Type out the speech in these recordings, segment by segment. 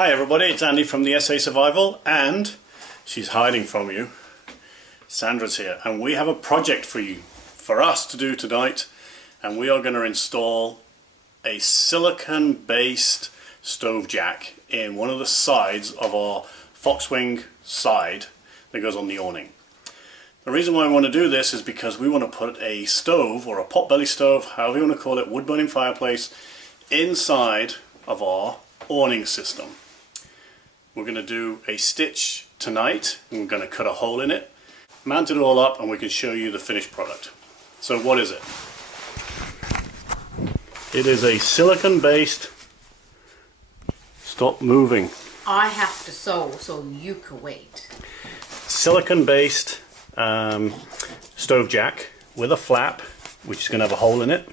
Hi everybody, it's Andy from the SA Survival, and she's hiding from you. Sandra's here, and we have a project for us to do tonight, and we are going to install a silicone based stove jack in one of the sides of our Foxwing side that goes on the awning. The reason why we want to do this is because we want to put a stove, or a potbelly stove, however you want to call it, wood burning fireplace, inside of our awning system. We're going to do a stitch tonight, and we're going to cut a hole in it, mount it all up, and we can show you the finished product. So what is it? It is a silicone based, stop moving. I have to sew so you can wait. Silicone based stove jack with a flap, which is going to have a hole in it,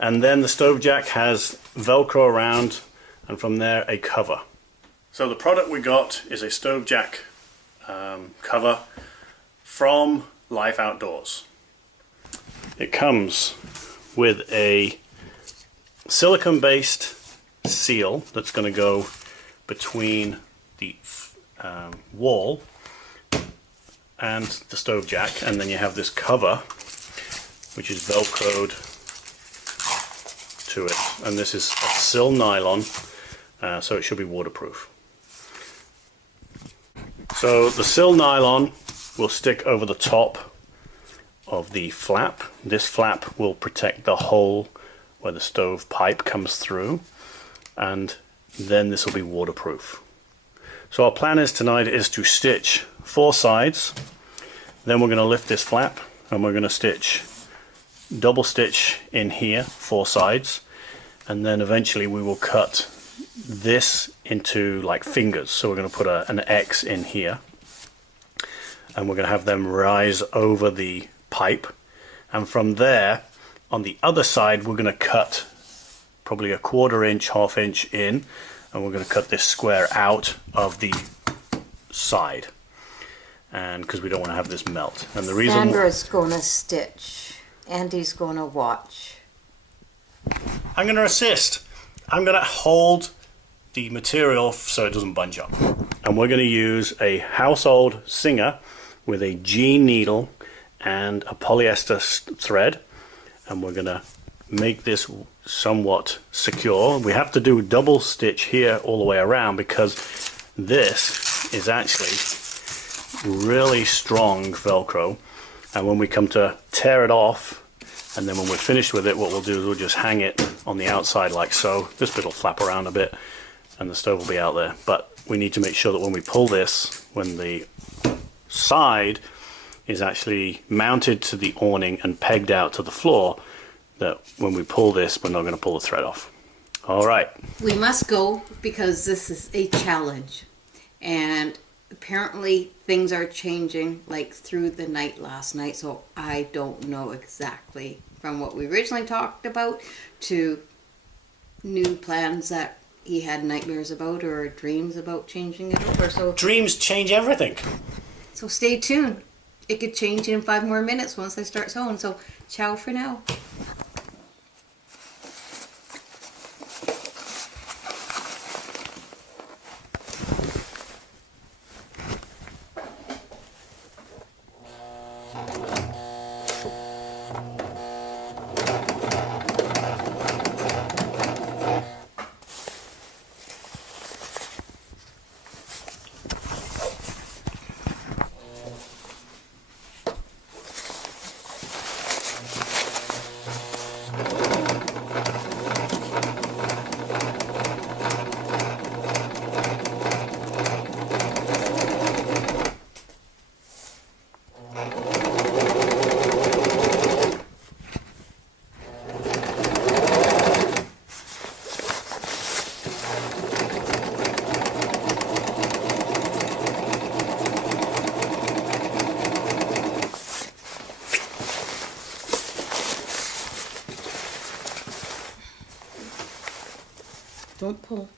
and then the stove jack has Velcro around, and from there a cover. So the product we got is a stove jack cover from LiteOutdoors. It comes with a silicone based seal that's going to go between the wall and the stove jack, and then you have this cover which is velcroed to it, and this is a sil nylon, so it should be waterproof. So the sil nylon will stick over the top of the flap. This flap will protect the hole where the stove pipe comes through, and then this will be waterproof. So our plan is tonight is to stitch 4 sides, then we're going to lift this flap and we're going to stitch double stitch in here 4 sides, and then eventually we will cut this into like fingers. So we're going to put an X in here, and we're going to have them rise over the pipe, and from there on the other side we're going to cut probably a 1/4 inch, 1/2 inch in, and we're going to cut this square out of the side, and because we don't want to have this melt. And the reason Sandra's going to stitch, Andy's going to watch. I'm going to assist. I'm going to hold the material so it doesn't bunch up, and we're going to use a household Singer with a G needle and a polyester thread, and we're going to make this somewhat secure. We have to do double stitch here all the way around because this is actually really strong Velcro, and when we come to tear it off, and then when we're finished with it, what we'll do is we'll just hang it on the outside like so. This bit will flap around a bit and the stove will be out there, but we need to make sure that when we pull this, when the side is actually mounted to the awning and pegged out to the floor, that when we pull this, we're not going to pull the thread off. All right. We must go because this is a challenge, and apparently things are changing like through the night last night, so I don't know exactly from what we originally talked about to new plans that he had nightmares about or dreams about changing it over. So Dreams change everything. So stay tuned. It could change in 5 more minutes once I start sewing. So ciao for now. Don't pull.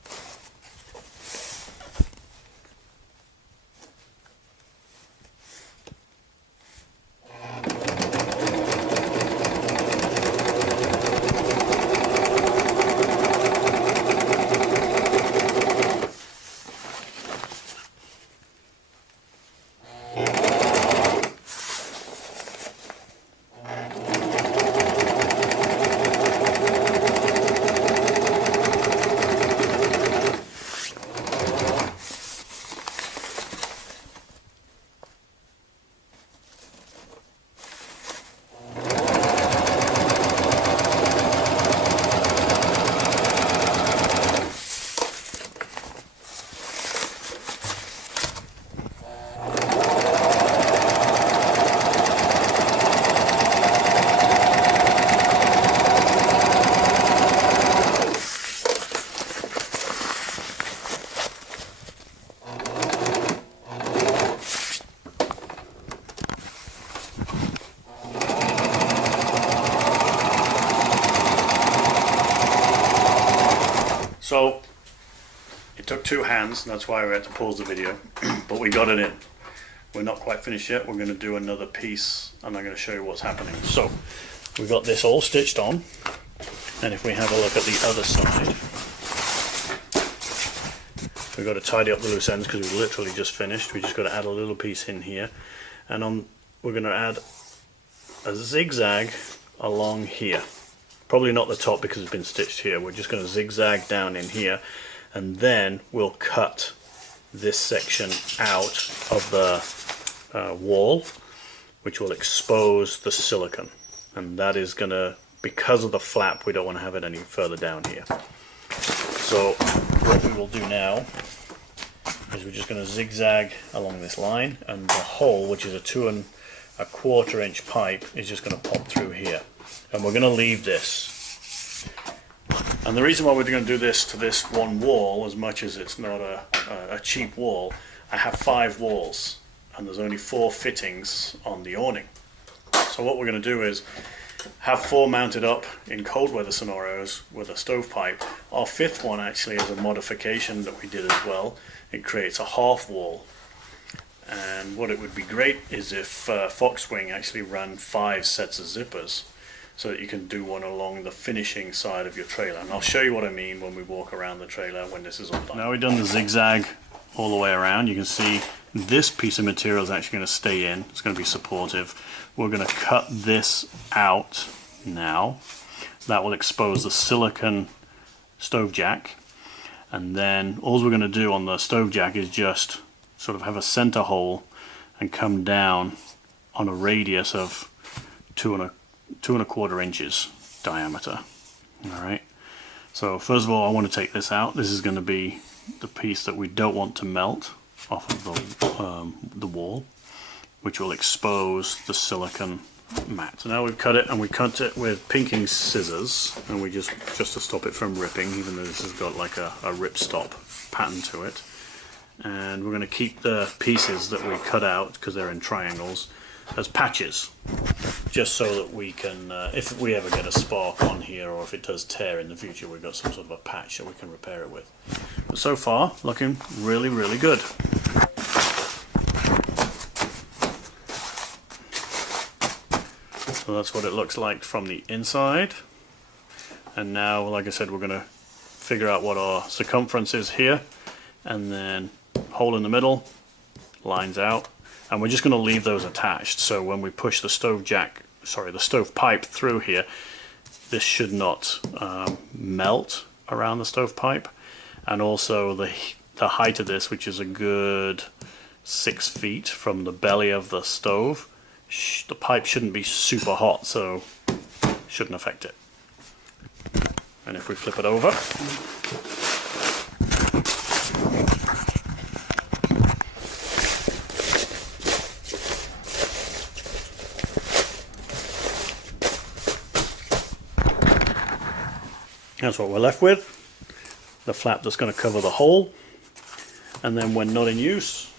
2 hands, and that's why we had to pause the video, but we got it in. We're not quite finished yet. We're going to do another piece, and I'm going to show you what's happening. So we've got this all stitched on, and if we have a look at the other side, we've got to tidy up the loose ends because we literally just finished. We just got to add a little piece in here, and we're going to add a zigzag along here. Probably not the top because it's been stitched here. We're just going to zigzag down in here, and then we'll cut this section out of the wall, which will expose the silicone. And that is going to, because of the flap, we don't want to have it any further down here. So what we will do now is we're just going to zigzag along this line, and the hole, which is a 2 1/4 inch pipe, is just going to pop through here. And we're going to leave this. And the reason why we're going to do this to this one wall, as much as it's not a cheap wall, I have 5 walls and there's only 4 fittings on the awning. So what we're going to do is have 4 mounted up in cold weather scenarios with a stovepipe. Our 5th one actually is a modification that we did as well. It creates a half wall. And what it would be great is if Foxwing actually ran 5 sets of zippers, so that you can do one along the finishing side of your trailer. And I'll show you what I mean when we walk around the trailer when this is all done. Now we've done the zigzag all the way around. You can see this piece of material is actually going to stay in. It's going to be supportive. We're going to cut this out now. That will expose the silicone stove jack. And then all we're going to do on the stove jack is just sort of have a center hole and come down on a radius of 2 1/4 inches diameter. Alright, so first of all I want to take this out. This is going to be the piece that we don't want to melt off of the wall, which will expose the silicone mat. So now we've cut it, and we cut it with pinking scissors, and we just to stop it from ripping, even though this has got like a rip stop pattern to it. And we're going to keep the pieces that we cut out, because they're in triangles, as patches, just so that we can, if we ever get a spark on here, or if it does tear in the future, we've got some sort of a patch that we can repair it with. But so far, looking really, really good. So that's what it looks like from the inside. And now, like I said, we're going to figure out what our circumference is here, and then hole in the middle, lines out. And we're just going to leave those attached, so when we push the the stovepipe through here, this should not melt around the stovepipe. And also the height of this, which is a good 6 feet from the belly of the stove, the pipe shouldn't be super hot, so shouldn't affect it. And if we flip it over, that's what we're left with. The flap that's going to cover the hole. And then when not in use,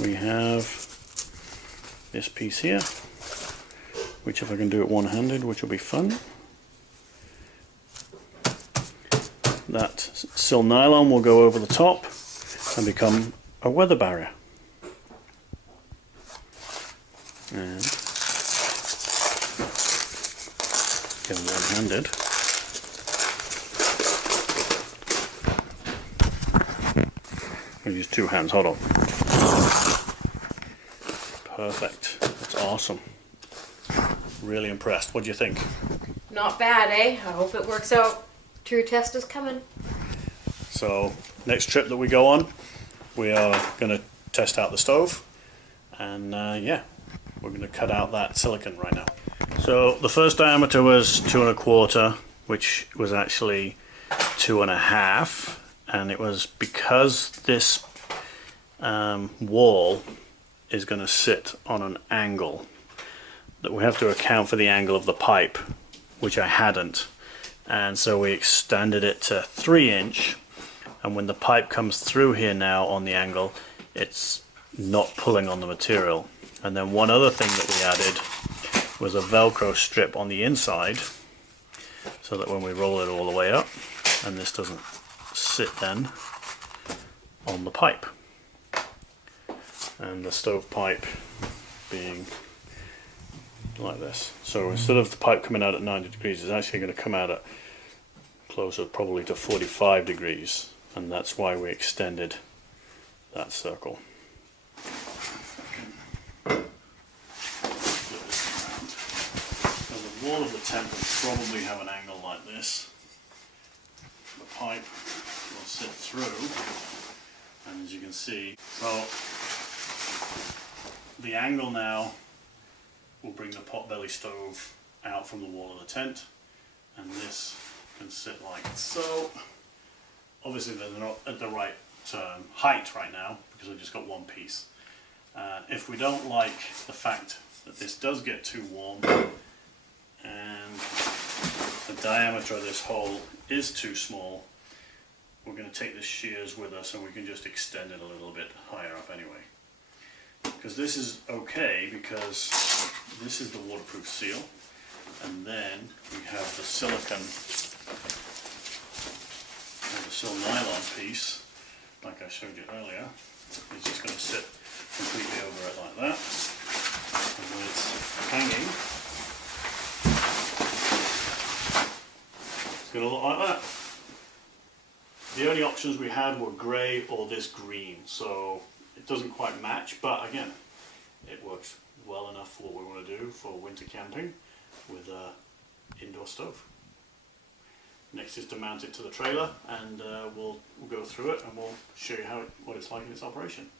we have this piece here, which if I can do it one-handed, which will be fun. That sil nylon will go over the top and become a weather barrier. And again, one-handed. I'll use 2 hands, hold on. Perfect, that's awesome. Really impressed. What do you think? Not bad, eh? I hope it works out. True test is coming. So, next trip that we go on, we are going to test out the stove, and yeah, we're going to cut out that silicone right now. So the first diameter was 2 1/4, which was actually 2 1/2, and it was because this wall is going to sit on an angle that we have to account for the angle of the pipe, which I hadn't, and so we extended it to 3 inch, and when the pipe comes through here now on the angle, it's not pulling on the material. And then one other thing that we added was a Velcro strip on the inside, so so that when we roll it all the way up, and this doesn't sit then on the pipe. And the stove pipe being like this. So instead of the pipe coming out at 90 degrees, it's actually going to come out at closer probably to 45 degrees, and that's why we extended that circle. So the wall of the Temp will probably have an angle like this. The pipe will sit through, and as you can see, so the angle now will bring the potbelly stove out from the wall of the tent, and this can sit like so. Obviously they're not at the right height right now because I've just got one piece. If we don't like the fact that this does get too warm and the diameter of this hole is too small, we're going to take the shears with us and we can just extend it a little bit higher up anyway. Because this is okay, because this is the waterproof seal, and then we have the silicone or the sil nylon piece, like I showed you earlier. It's just going to sit completely over it like that, and when it's hanging, it's going to look like that. The only options we had were grey or this green, so it doesn't quite match, but again, it works well enough for what we want to do for winter camping with an indoor stove. Next is to mount it to the trailer, and we'll go through it and we'll show you what it's like in its operation.